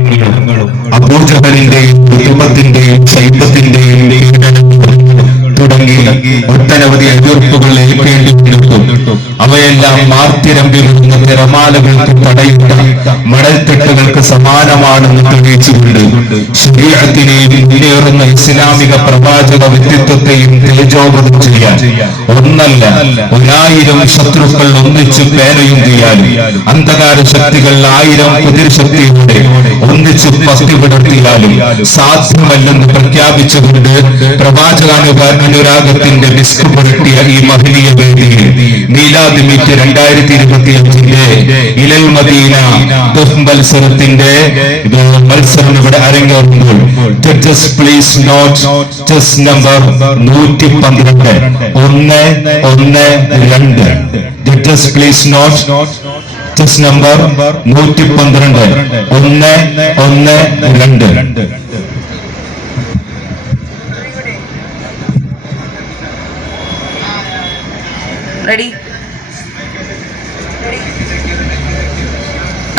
പീഡനങ്ങളും അബൂജഹലിന്റെയും കുടുംബത്തിന്റെയും ശൈബത്തിന്റെയും തുടങ്ങി ഒട്ടനവധി എതിർപ്പുകൾ ഏൽക്കേണ്ടി അവയെല്ലാം മാർത്തിരമ്പിരുന്ന തിരമാലകൾക്ക് തടയിട്ട മണൽക്കെട്ടുകൾക്ക് സമാനമാണെന്ന് തെളിയിച്ചുകൊണ്ട് ശരീരത്തിനെയും മുന്നേറുന്ന ഇസ്ലാമിക പ്രവാചക വ്യക്തിത്വത്തെയും തേജോവധം ചെയ്യാൻ. ഒന്നല്ല ഒരായിരം ശത്രുക്കൾ ഒന്നിച്ച് പേരയുന്തിയാലും അന്ധകാര ശക്തികൾ ആയിരം കുതിരശക്തിയുടെ ഒന്നിച്ച് പസ്തിപെടുത്തിയാലും സാധ്യമല്ലെന്ന് പ്രഖ്യാപിച്ചുകൊണ്ട് പ്രവാചകാനുക അനുരാഗത്തിന്റെ ഡിസ്ക് പുരട്ടിയ ഈ മഹനീയ വേദിയിൽ മീലാദ് മീറ്റ് രണ്ടായിരത്തി ഇരുപത്തി അഞ്ചിന്റെ ഇലൽ മദീന ദഫ് മത്സരത്തിന്റെ മത്സരം ഇവിടെ അരങ്ങേറുമ്പോൾ പ്ലീസ് നോട്ട് നമ്പർ നൂറ്റി പന്ത്രണ്ട് ഒന്ന് ഒന്ന് രണ്ട്. Judges please note chess number നൂറ്റി പന്ത്രണ്ട് ഒന്ന് ഒന്ന് രണ്ട്. റെഡി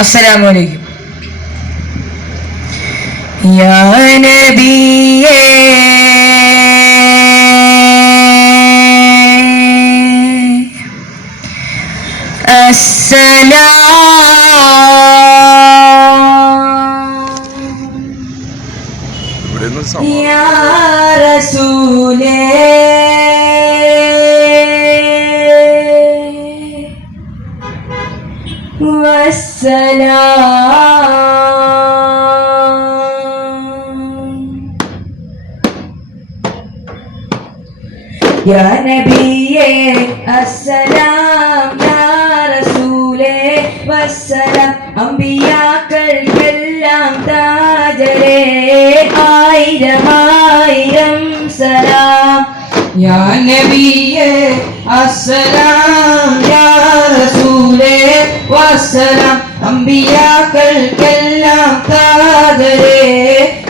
അസ്സലാമലൈക്കും യാ നബിയേ السلام يا رسول والسلام. يا نبي السلام. അമ്പിയാക്കൾക്കെല്ലാം താജരേ. ആയിരം ആയിരം സലാം. യാ നബിയെ അസ്സലാം. യാ റസൂലേ വസ്സലാം. അമ്പിയാക്കൾക്കെല്ലാം താജരേ.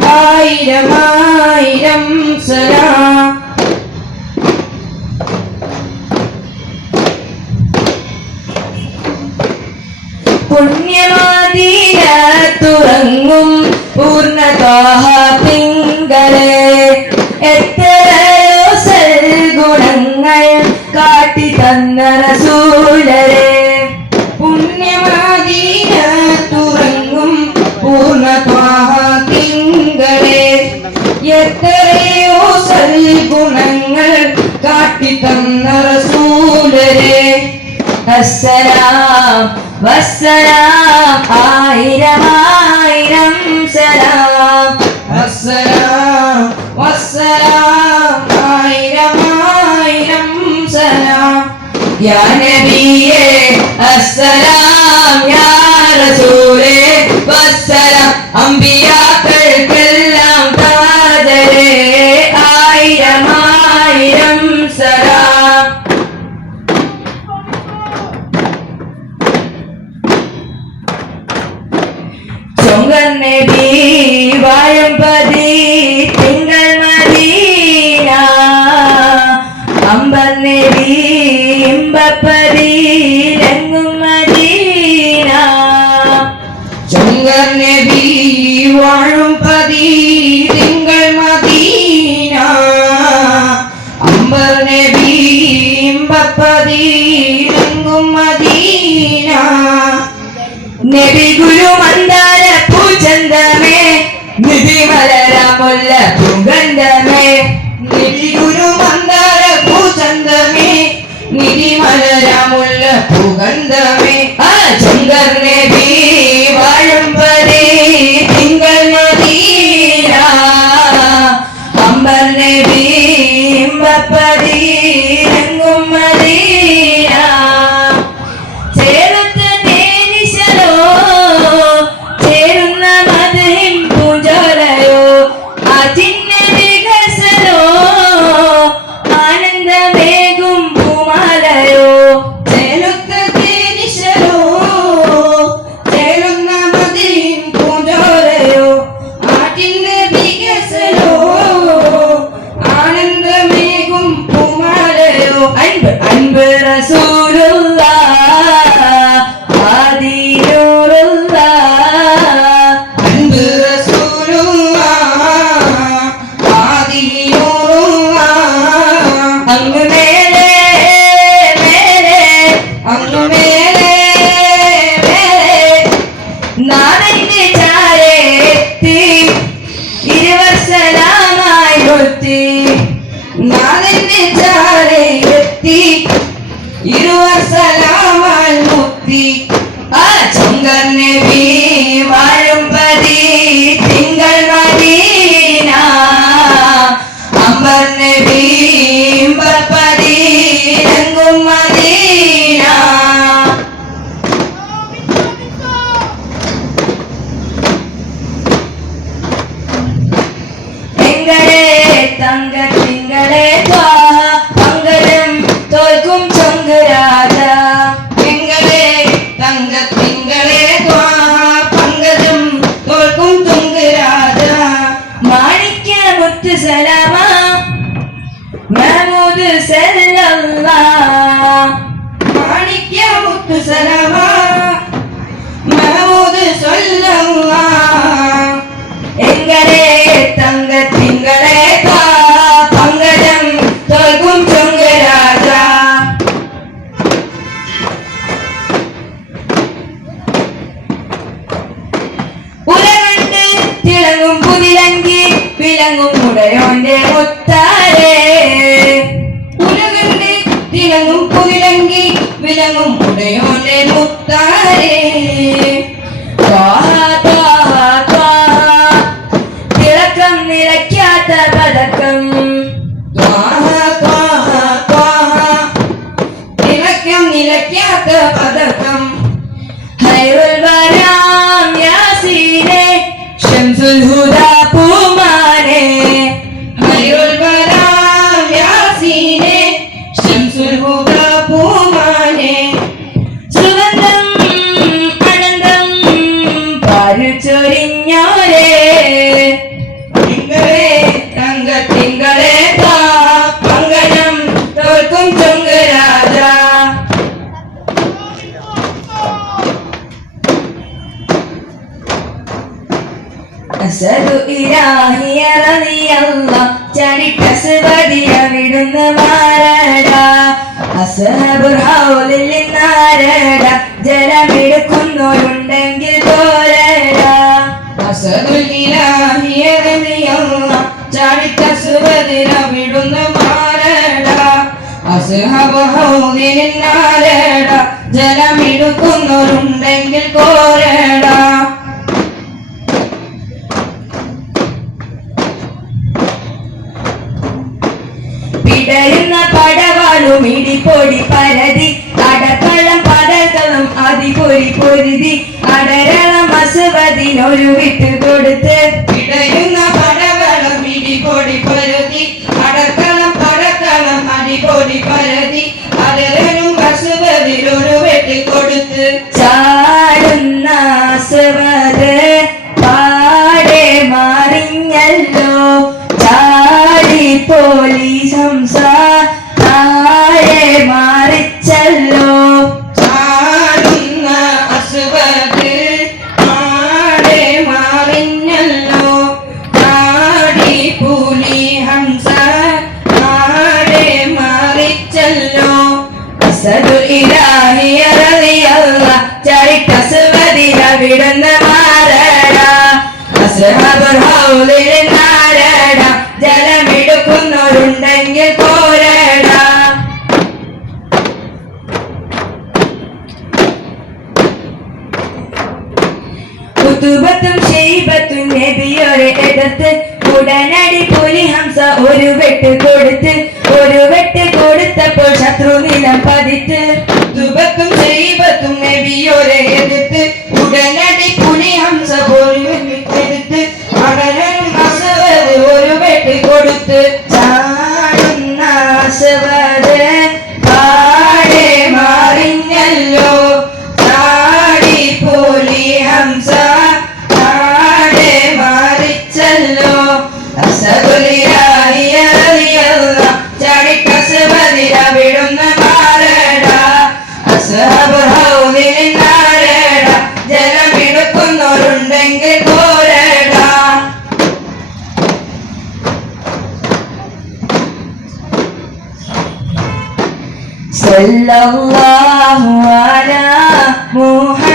ആയിരം തുറങ്ങും പൂർണതാഹ തിങ്കളെ എത്രയോ സൽഗുണങ്ങൾ കാട്ടി തന്ന റസൂലരെ പുണ്യമാതീന തുറങ്ങും പൂർണതാഹ തിങ്കളെ എത്രയോ സൽഗുണങ്ങൾ കാട്ടി തന്ന റസൂലരെ വസ്സലാം ആയിരം ആയിരം നബിയേ അസ്സലാം യാ റസൂലേ വസ്സലാം ചൊങ്കന്നബി വാഴും പതി തിങ്കൾ മദീന. അമ്പർ നബി ഇമ്പപ്പതി രംഗും മദീന. നബി ഗുരു മന്ദാര പൂചന്ദമേ നിധി മലരമുല്ല പൂഗന്ധമേ നബി ഗുരു മന്ദാര പൂചന്ദമേ നിധി മലരമുല്ല പൂഗന്ധമേ ആ ചങ്കർ നബി están അമ്മ ചരിത്ര സുപതിയവിടുന്ന് മാറട അസഹബുൽ ഹൗലിൽ നാരട ജലമെടുക്കുന്നവരുണ്ടെങ്കിൽ വിടരുന്ന പടവാളും ഇടിപ്പൊടി പരതി. കടപ്പള്ളം പടകളും അതിപൊരി പൊരുതി. അടരണം അസുവതിനൊരു വിട്ടു കൊടുത്ത്. വിടരുന്ന പടവളം ഇടിപൊടി പരതി. അടക്കളം പടക്കളം അതിപൊടി പരതി. അടരനും അസുവതിനൊരു വെട്ടി കൊടുത്ത്. അല്ലാഹു അലാ മുഹമ്മദ്